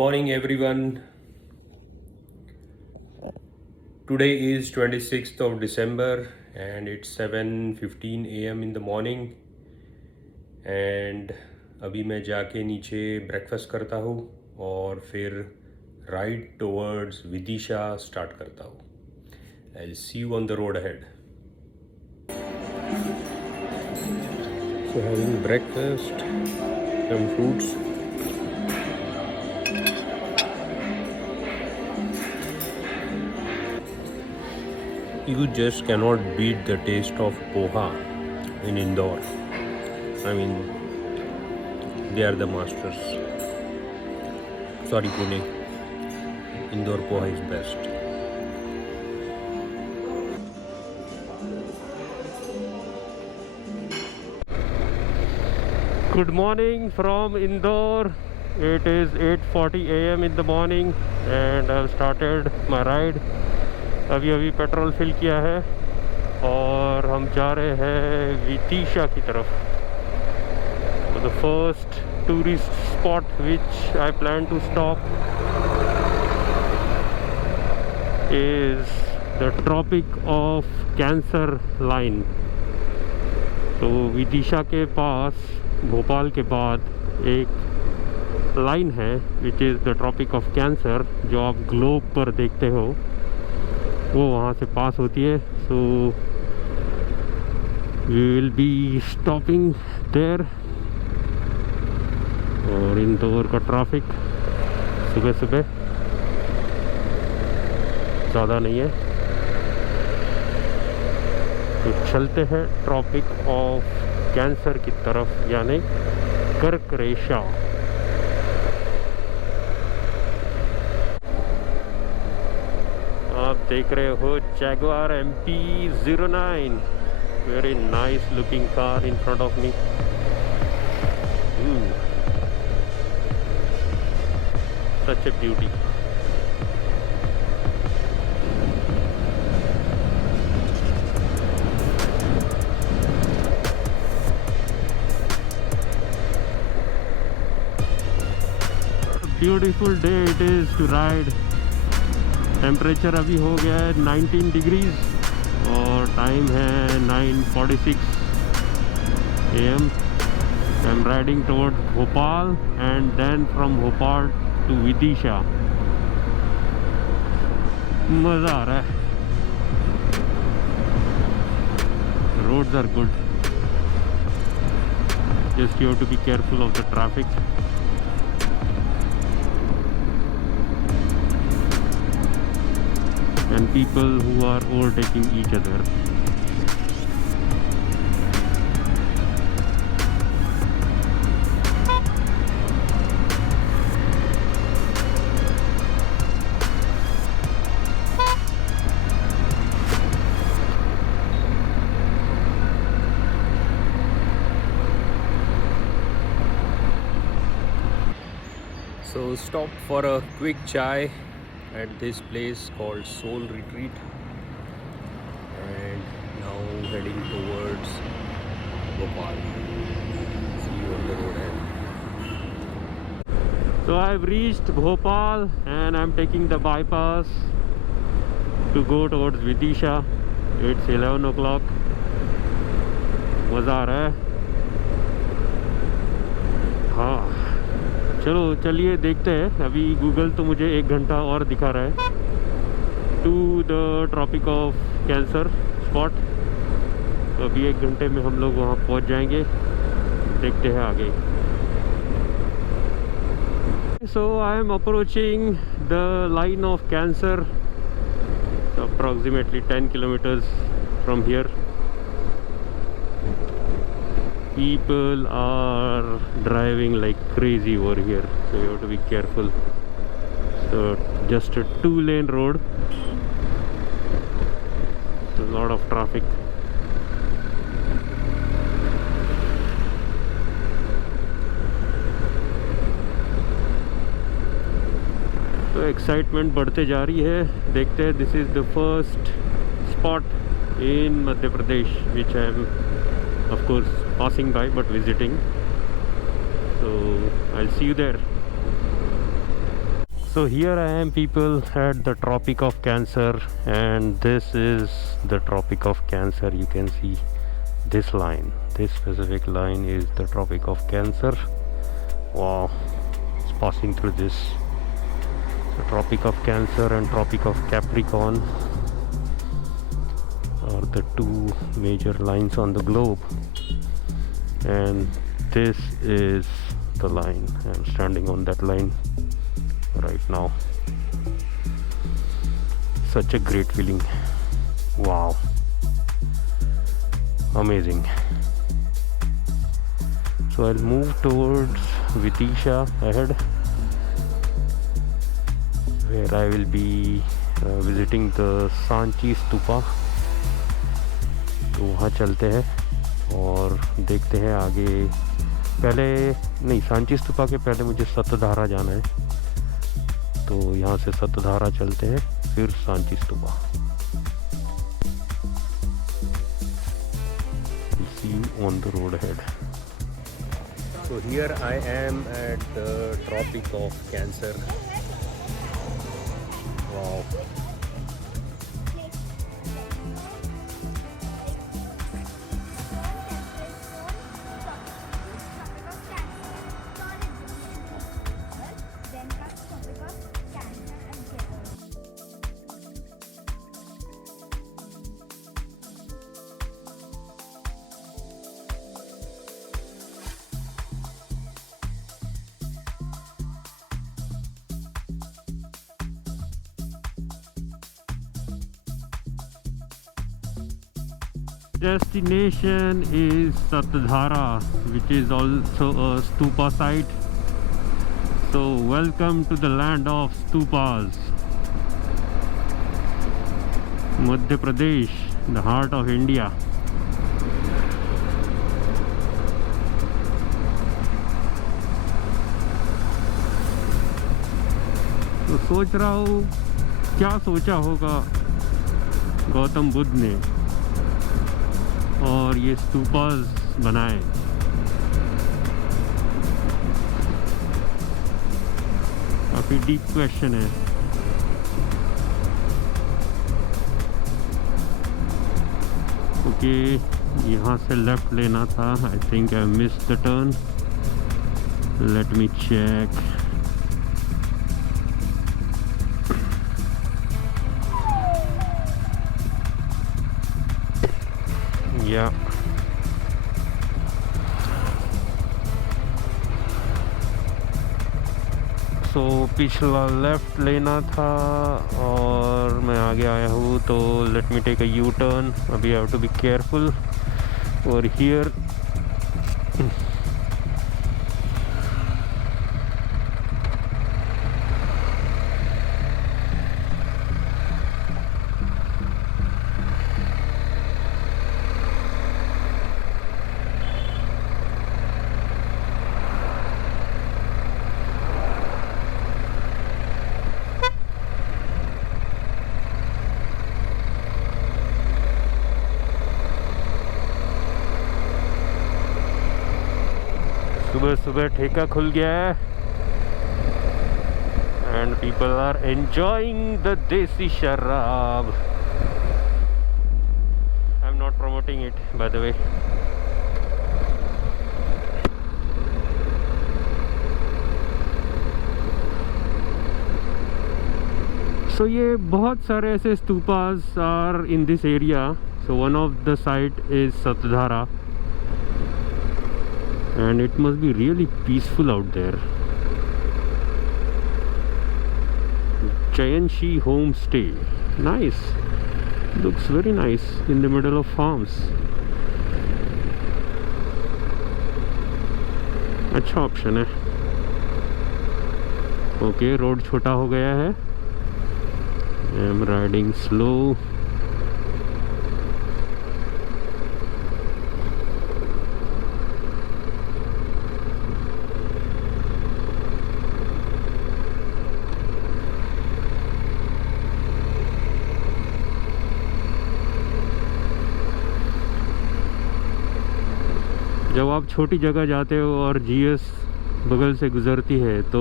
morning, everyone. Today is 26th of December and it's 7:15 a.m. in the morning. And अभी मैं जाके नीचे ब्रेकफास्ट करता हूँ और फिर राइड टुवर्ड्स विदिशा स्टार्ट करता हूँ. I'll see you on the road ahead. So having breakfast, some fruits. You just cannot beat the taste of poha in Indore. I mean, they are the masters. Sorry, Pune. Indore poha is best. Good morning from Indore. It is 8:40 a.m. in the morning and I've started my ride. अभी petrol fill किया है और हम जा रहे हैं विदिशा की तरफ. So the first tourist spot which I plan to stop is the Tropic of Cancer line. तो विदिशा के पास भोपाल के बाद एक लाइन है which is the Tropic of Cancer, जो आप ग्लोब पर देखते हो वो वहाँ से पास होती है. So we will be stopping there. और इंदौर का ट्रैफिक सुबह सुबह ज़्यादा नहीं है तो चलते हैं ट्रॉपिक ऑफ कैंसर की तरफ, यानी कर्क रेखा. आप देख रहे हो Jaguar MP09. Very nice looking car in front of me. Such a beauty. Beautiful day it is to ride. Temperature अभी हो गया है 19 डिग्रीज और टाइम है 9:46 AM. I am riding toward Bhopal and then from Bhopal to Vidisha. मज़ा आ रहा है. Roads are good. Just you have to be careful of the traffic. And people who are overtaking each other. So stopped for a quick chai at this place called Soul Retreat and now heading towards Bhopal. See you on the road ahead. So I've reached Bhopal and I'm taking the bypass to go towards Vidisha. It's 11 o'clock. मज़ा आ रहा है. हाँ चलो चलिए देखते हैं. अभी गूगल तो मुझे 1 घंटा और दिखा रहा है to the tropic of cancer spot. तो अभी 1 घंटे में हम लोग वहाँ पहुँच जाएंगे. देखते हैं आगे. So I am approaching the line of cancer approximately 10 kilometers from here. People are driving like crazy over here, so you have to be careful. So just a 2-lane road, a lot of traffic. तो एक्साइटमेंट बढ़ते जा रही है. देखते हैं. This is the first spot in Madhya प्रदेश which I am of course passing by but visiting. So I'll see you there. So here I am, people, at the Tropic of Cancer, and this is the Tropic of Cancer. You can see this line, this specific line is the Tropic of Cancer. Wow, it's passing through this. The Tropic of Cancer and Tropic of Capricorn are the two major lines on the globe, and this is the line. I'm standing on that line right now. Such a great feeling. Wow, amazing. So I'll move towards Vitisha ahead, where I will be visiting the Sanchi स्तूपा. तो वहाँ चलते हैं और देखते हैं आगे. पहले नहीं, सांची स्तूपा के पहले मुझे सतधारा जाना है, तो यहाँ से सतधारा चलते हैं, फिर सांची stupa. See you on the road ahead. So here I am at the Tropic of Cancer. Wow. Destination is Satdhara, which is also a stupa site. So welcome to the land of stupas. Madhya Pradesh, the heart of India. तो सोच रहा हूँ क्या सोचा होगा गौतम बुद्ध ने और ये स्तूपास बनाए. काफ़ी डीप क्वेश्चन है. ओके, यहाँ से लेफ्ट लेना था. I think I missed the turn. Let me check. Yeah. So पिछला लेफ्ट लेना था और मैं आगे आया हूँ, तो let me take a U turn. अभी I have to be careful over here. सुबह सुबह ठेका खुल गया है and people are enjoying the desi sharab. I am not promoting it by the way. So ये बहुत सारे ऐसे stupas are in this area. So one of the site is Satdhara. And it must be really peaceful out there. Chayanshi homestay, nice, looks very nice in the middle of farms. अच्छा ऑप्शन है. Okay, road छोटा हो गया है. आई am riding slow. जब आप छोटी जगह जाते हो और जीएस बगल से गुजरती है तो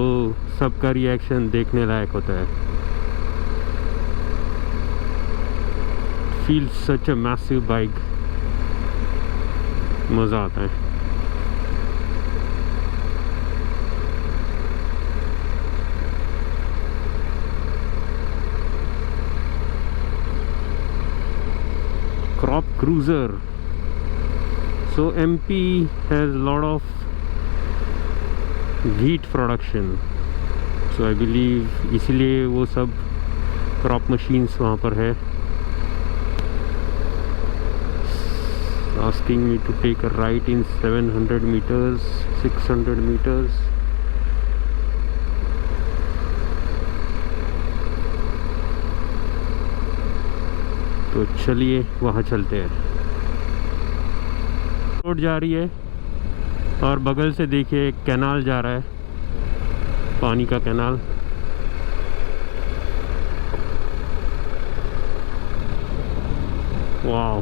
सबका रिएक्शन देखने लायक होता है। फील सच अ मैसिव बाइक, मज़ा आता है। Crop cruiser. So MP has a lot of wheat production, so I believe इसलिए वो सब क्रॉप मशीन्स वहाँ पर है। Asking me to take a right in 700 meters, 600 meters. तो चलिए वहाँ चलते हैं। रोड जा रही है और बगल से देखिए एक कैनाल जा रहा है, पानी का canal. Wow.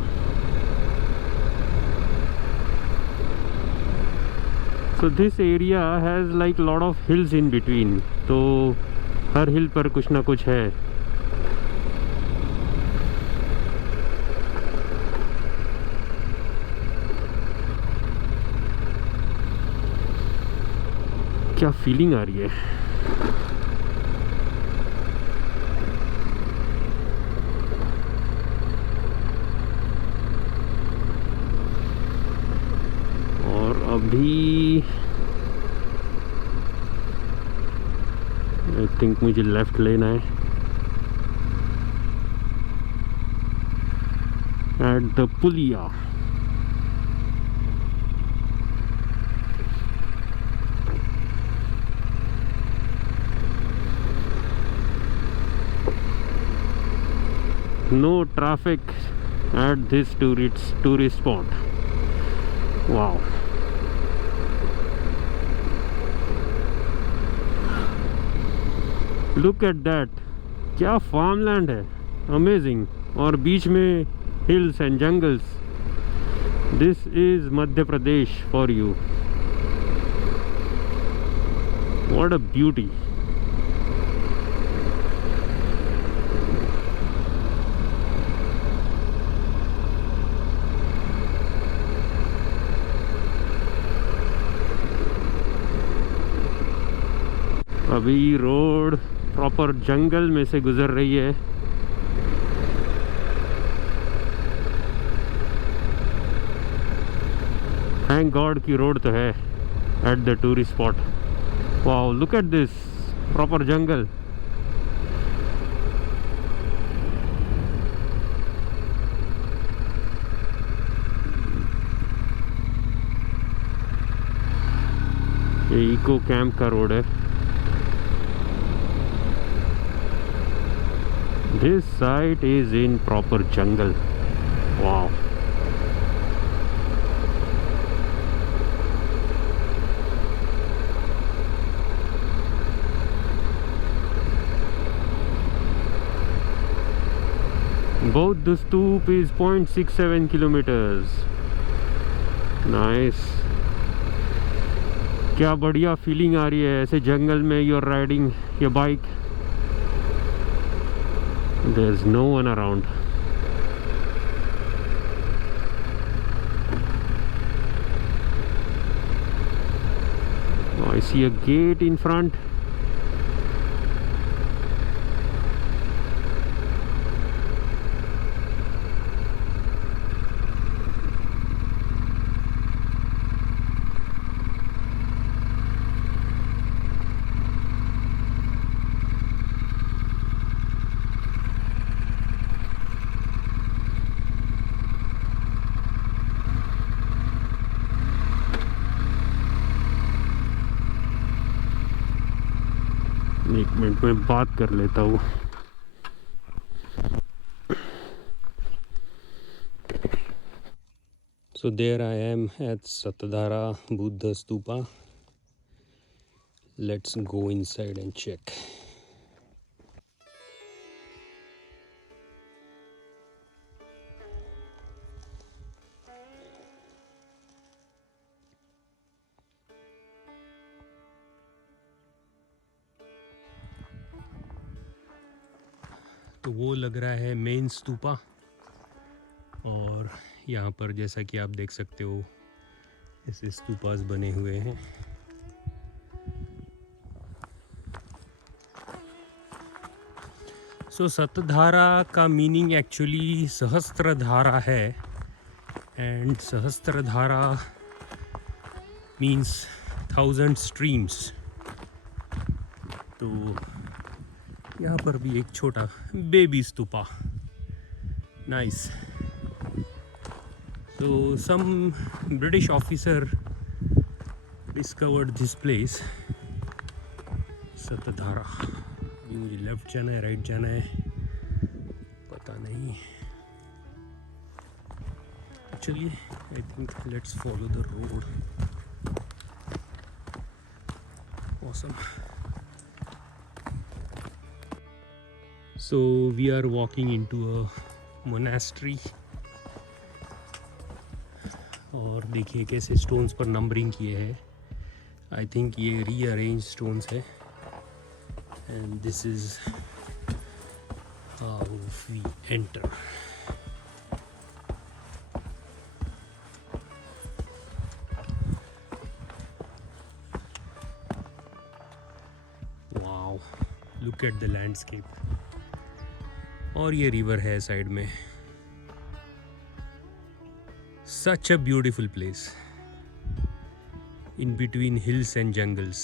So this area has like lot of hills in between, तो हर हिल पर कुछ ना कुछ है। क्या फीलिंग आ रही है। और अभी आई थिंक मुझे लेफ्ट लेना है एट द पुलिया। No traffic at this tourist spot. Wow. Look at that. क्या farmland है, amazing. और बीच में hills and jungles. This is Madhya Pradesh for you. What a beauty. अभी रोड प्रॉपर जंगल में से गुजर रही है। थैंक गॉड की रोड तो है at the tourist spot. Wow, look at this, proper jungle. ये इको कैंप का रोड है। This site is in proper jungle. Wow. Both the stoop is 0.67 kilometers. Nice. क्या बढ़िया फीलिंग आ रही है ऐसे जंगल में। You are riding your bike, there's no one around. Oh, I see a gate in front. एक मिनट में बात कर लेता हूँ। So there I am at Satadhara Buddha Stupa. Let's go inside and check. वो लग रहा है मेन स्तूपा। और यहाँ पर जैसा कि आप देख सकते हो ऐसे स्तूपास बने हुए हैं। सो सतधारा का मीनिंग एक्चुअली सहस्त्रधारा है, एंड सहस्त्रधारा मीन्स 1000 स्ट्रीम्स। तो यहाँ पर भी एक छोटा बेबी stupa, nice. So some British officer discovered this place, Satdhara. ये मुझे लेफ्ट जाना है, राइट जाना है, पता नहीं। चलिए, I think let's follow the road. Awesome. So we are walking into a monastery। और देखिए कैसे स्टोन्स पर नंबरिंग किए हैं। आई थिंक ये रीअरेंज स्टोन्स है। And this is how we enter. Wow, look at the landscape. और ये रिवर है साइड में। Such a beautiful place in between hills and jungles.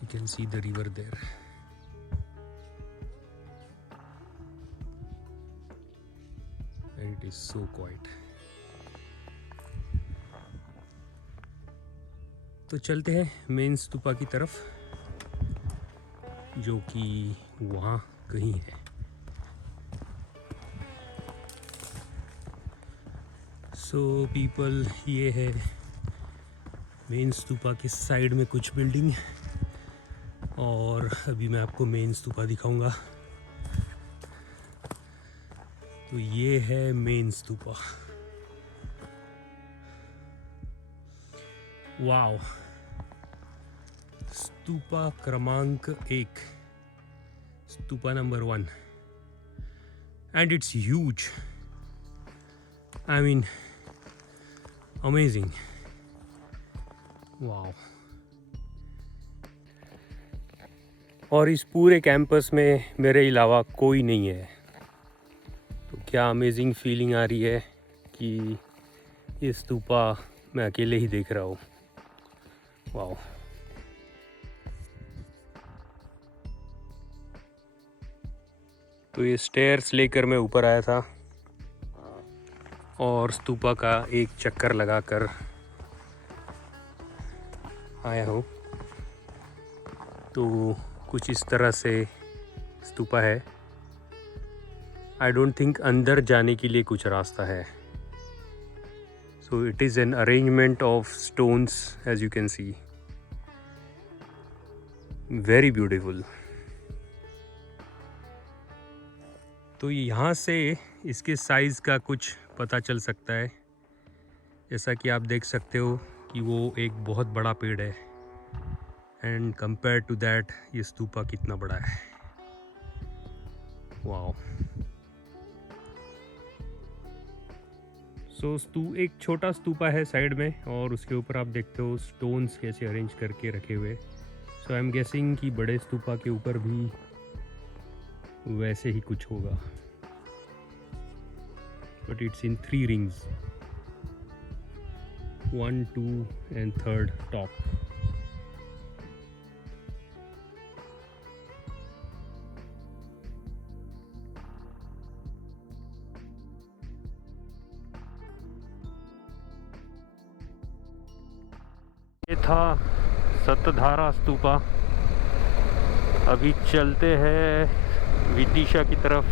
You can see the river there. And it is so quiet. तो चलते हैं मेन स्तूपा की तरफ, जो कि वहाँ कहीं है। सो पीपल, ये है मेन स्तूपा के साइड में कुछ बिल्डिंग, और अभी मैं आपको मेन स्तूपा दिखाऊंगा। तो ये है मेन स्तूपा। वाओ, स्तूपा क्रमांक 1, स्तूपा नंबर 1, and it's huge. I mean amazing. Wow. और इस पूरे कैंपस में मेरे अलावा कोई नहीं है। तो क्या अमेजिंग फीलिंग आ रही है कि ये स्तूपा मैं अकेले ही देख रहा हूँ। वाओ। तो ये स्टेयर्स लेकर मैं ऊपर आया था और स्तूपा का एक चक्कर लगाकर आया हूँ। तो कुछ इस तरह से स्तूपा है। आई डोंट थिंक अंदर जाने के लिए कुछ रास्ता है। So it is an arrangement of stones, as you can see. Very beautiful. तो यहाँ से इसके साइज़ का कुछ पता चल सकता है। जैसा कि आप देख सकते हो कि वो एक बहुत बड़ा पेड़ है, एंड कंपेयर टू दैट ये स्तूपा कितना बड़ा है। वाओ। सो एक छोटा स्तूपा है साइड में, और उसके ऊपर आप देखते हो स्टोन्स कैसे अरेंज करके रखे हुए। सो आई एम गेसिंग कि बड़े स्तूपा के ऊपर भी वैसे ही कुछ होगा, बट इट्स इन 3 रिंग्स, 1, 2 and 3rd टॉप। ये था सतधारा स्तूपा। अभी चलते हैं विदिशा की तरफ।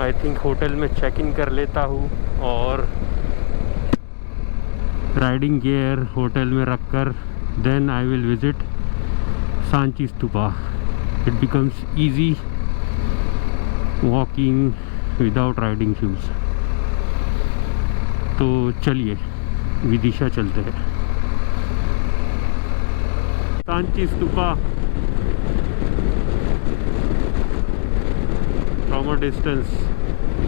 आई थिंक होटल में चेक इन कर लेता हूँ और राइडिंग गियर होटल में रखकर then I will visit Sanchi Stupa. It becomes easy walking without riding shoes. तो चलिए विदिशा चलते हैं। Sanchi Stupa from a distance,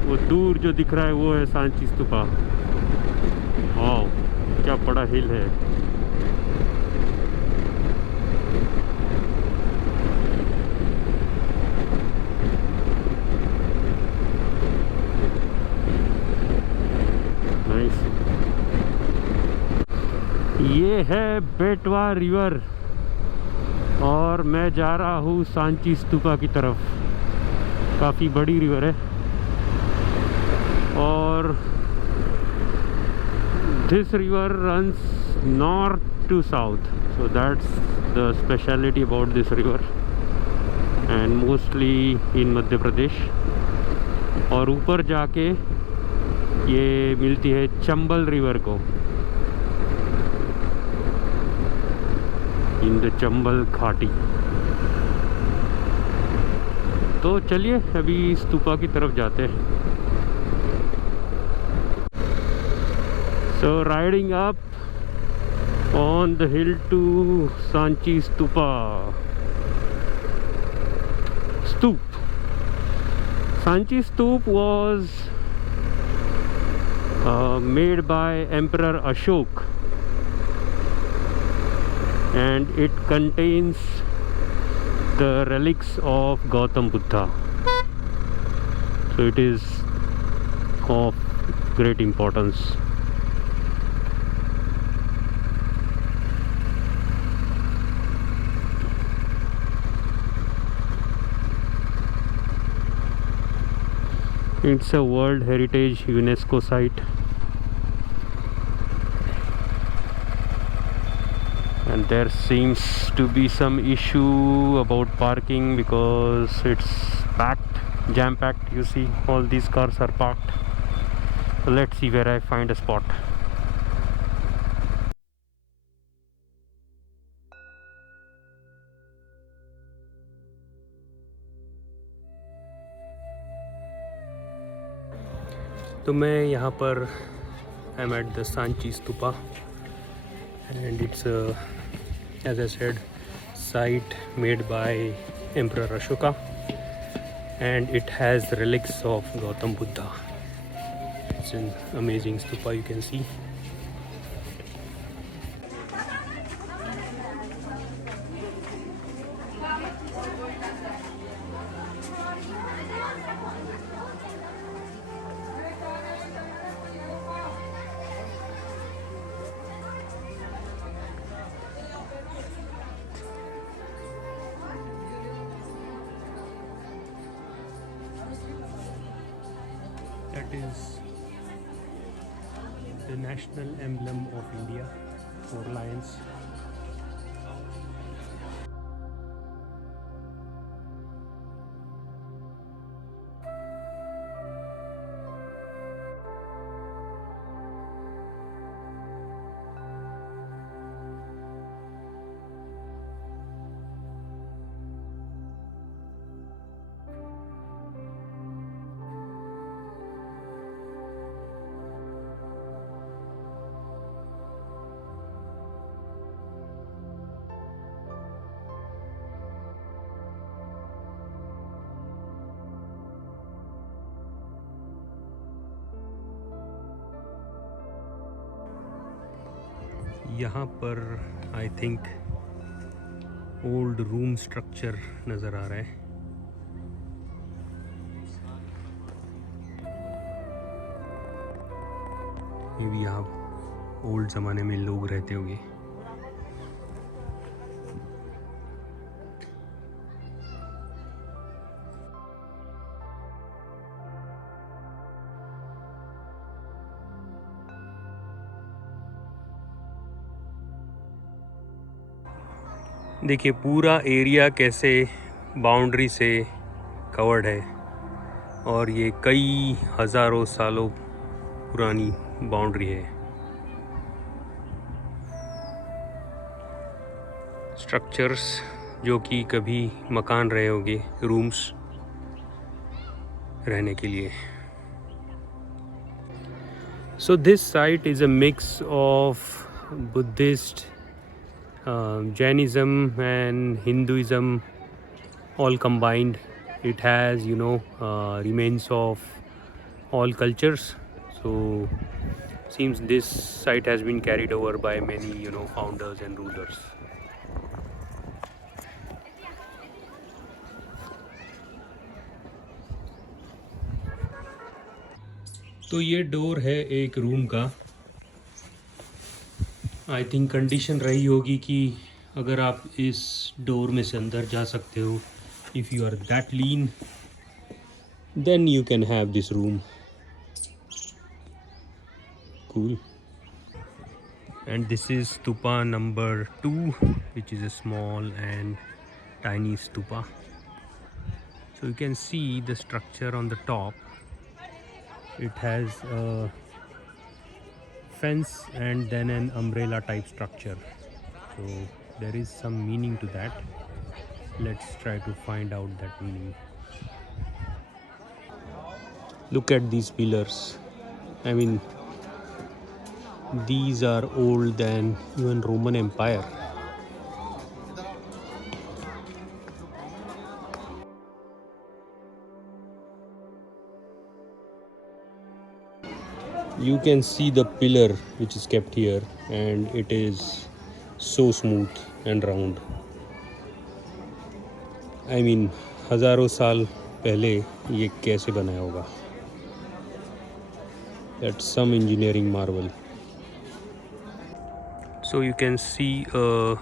वो दूर जो दिख रहा है वो है सांची स्तूपा। वाओ, क्या बड़ा हिल है। नाइस। ये है बेटवा रिवर और मैं जा रहा हूँ सांची स्तूपा की तरफ। काफ़ी बड़ी रिवर है और this river runs north to south, so that's the speciality about this river and mostly in Madhya Pradesh। और ऊपर जाके ये मिलती है चंबल रिवर को, इन द चंबल घाटी। तो चलिए अभी स्तूपा की तरफ जाते हैं। So riding up on the hill to Sanchi Stupa. Stoop. Sanchi Stoop was made by Emperor Ashok, and it contains the relics of Gautam Buddha. So it is of great importance. It's a World Heritage UNESCO site, and there seems to be some issue about parking because it's packed, jam packed. You see all these cars are parked. So let's see where I find a spot. तो मैं यहाँ पर I am at the Sanchi stupa and it's as I said site made by Emperor Ashoka, and it has relics of Gautam Buddha. It's an amazing stupa, you can see. That is the national emblem of India, 4 lions. यहाँ पर I think old room structure नज़र आ रहा है। ये भी यहाँ ओल्ड ज़माने में लोग रहते होंगे। देखिए पूरा एरिया कैसे बाउंड्री से कवर्ड है, और ये कई हज़ारों सालों पुरानी बाउंड्री है। स्ट्रक्चर्स जो कि कभी मकान रहे होंगे, रूम्स रहने के लिए। So this site is a mix of Buddhist, Jainism and Hinduism all combined. It has, remains of all cultures. So seems this site has been carried over by many, founders and rulers. तो ये डोर है एक रूम का. I think condition रही होगी कि अगर आप इस डोर में से अंदर जा सकते हो, if you are that lean, then you can have this room. Cool. And this is stupa number 2, which is a small and tiny stupa. So you can see the structure on the top. It has a fence and then an umbrella type structure. So there is some meaning to that. Let's try to find out that meaning. Look at these pillars. I mean, these are old than even Roman Empire. You can see the pillar which is kept here, and it is so smooth and round. I mean, हजारों साल पहले ये कैसे बनाया होगा? That's some engineering marvel. So you can see a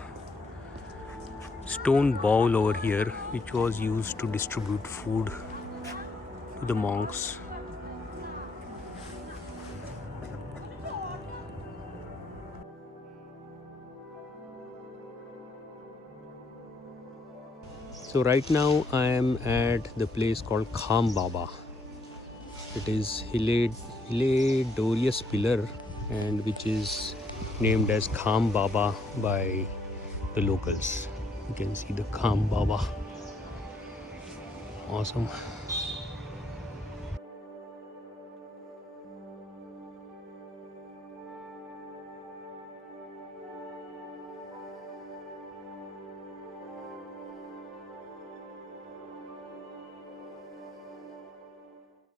stone bowl over here, which was used to distribute food to the monks. So right now I am at the place called Kham Baba. It is Hilarious pillar, and which is named as Kham Baba by the locals. You can see the Kham Baba. Awesome.